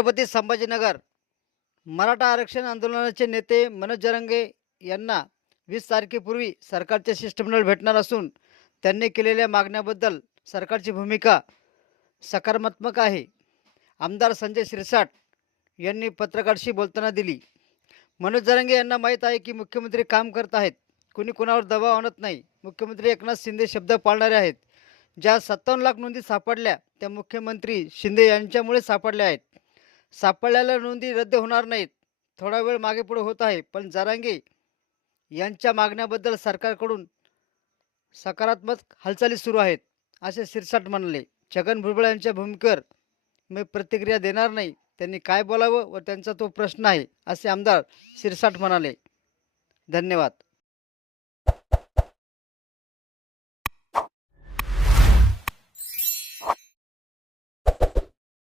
छत्रपती संभाजीनगर. मराठा आरक्षण आंदोलनाचे नेते मनोज जरंगे यांना वीस तारखेपूर्वी सरकारचे शिष्टमंडळ भेटणार असून त्यांनी केलेल्या मागण्याबद्दल सरकारची भूमिका सकारात्मक आहे. आमदार संजय शिरसाट यांनी पत्रकारशी बोलताना दिली. मनोज जरंगे यांना माहीत आहे की मुख्यमंत्री काम करत आहेत. कुणी कुणावर दबाव आणत नाही. मुख्यमंत्री एकनाथ शिंदे शब्द पाळणारे आहेत. ज्या सत्तावन्न लाख नोंदी सापडल्या त्या मुख्यमंत्री शिंदे यांच्यामुळे सापडल्या आहेत. सापडलेल्या नोंदी रद्द होणार नाहीत. थोडा वेळ मागे पुढे होत आहे पण जरांगे यांच्या मागण्याबद्दल सरकारकडून सकारात्मक हालचाली सुरू आहेत असे शिरसाट म्हणाले. छगन भुजबळ यांच्या भूमिकेवर मी प्रतिक्रिया देणार नाही. त्यांनी काय बोलावं व त्यांचा तो प्रश्न आहे असे आमदार शिरसाट म्हणाले. धन्यवाद.